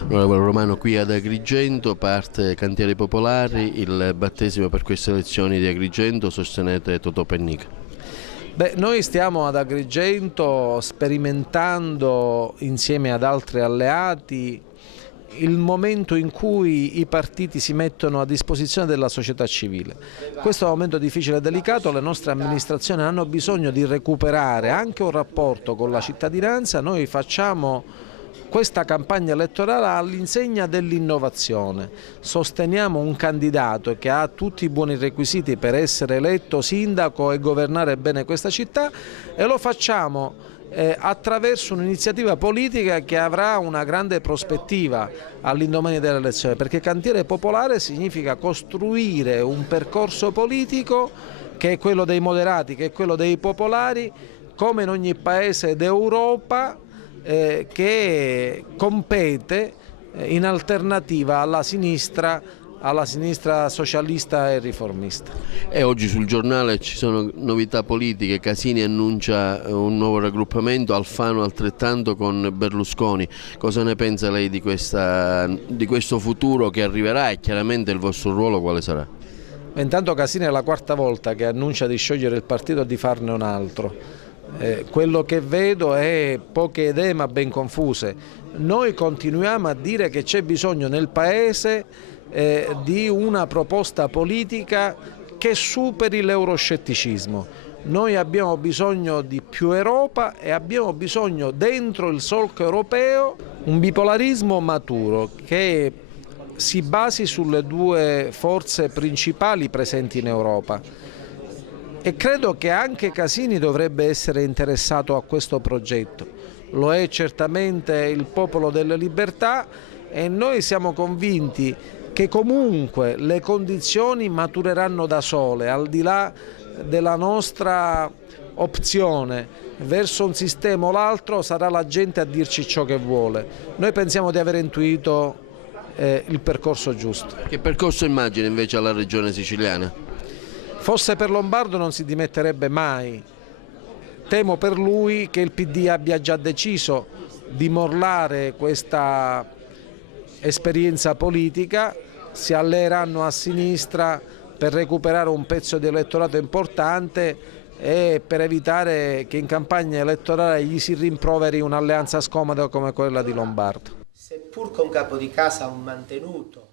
Onorevole Romano, qui ad Agrigento parte Cantieri Popolari, il battesimo per queste elezioni di Agrigento, sostenete Totò Pennica. Beh, noi stiamo ad Agrigento sperimentando insieme ad altri alleati il momento in cui i partiti si mettono a disposizione della società civile. Questo è un momento difficile e delicato, le nostre amministrazioni hanno bisogno di recuperare anche un rapporto con la cittadinanza. Noi facciamo questa campagna elettorale all'insegna dell'innovazione. Sosteniamo un candidato che ha tutti i buoni requisiti per essere eletto sindaco e governare bene questa città, e lo facciamo attraverso un'iniziativa politica che avrà una grande prospettiva all'indomani delle elezioni, perché Cantiere Popolare significa costruire un percorso politico che è quello dei moderati, che è quello dei popolari, come in ogni paese d'Europa che compete in alternativa alla sinistra socialista e riformista. E oggi sul giornale ci sono novità politiche, Casini annuncia un nuovo raggruppamento, Alfano altrettanto con Berlusconi. Cosa ne pensa lei di questo futuro che arriverà, e chiaramente il vostro ruolo quale sarà? Intanto Casini è la quarta volta che annuncia di sciogliere il partito e di farne un altro. Quello che vedo è poche idee ma ben confuse. Noi continuiamo a dire che c'è bisogno nel Paese di una proposta politica che superi l'euroscetticismo. Noi abbiamo bisogno di più Europa e abbiamo bisogno dentro il solco europeo un bipolarismo maturo che si basi sulle due forze principali presenti in Europa. E credo che anche Casini dovrebbe essere interessato a questo progetto. Lo è certamente il Popolo delle Libertà, e noi siamo convinti che comunque le condizioni matureranno da sole, al di là della nostra opzione verso un sistema o l'altro. Sarà la gente a dirci ciò che vuole. Noi pensiamo di aver intuito il percorso giusto. Che percorso immagina invece alla regione siciliana? Fosse per Lombardo non si dimetterebbe mai. Temo per lui che il PD abbia già deciso di mollare questa esperienza politica, si alleeranno a sinistra per recuperare un pezzo di elettorato importante e per evitare che in campagna elettorale gli si rimproveri un'alleanza scomoda come quella di Lombardo. Seppur con capo di casa un mantenuto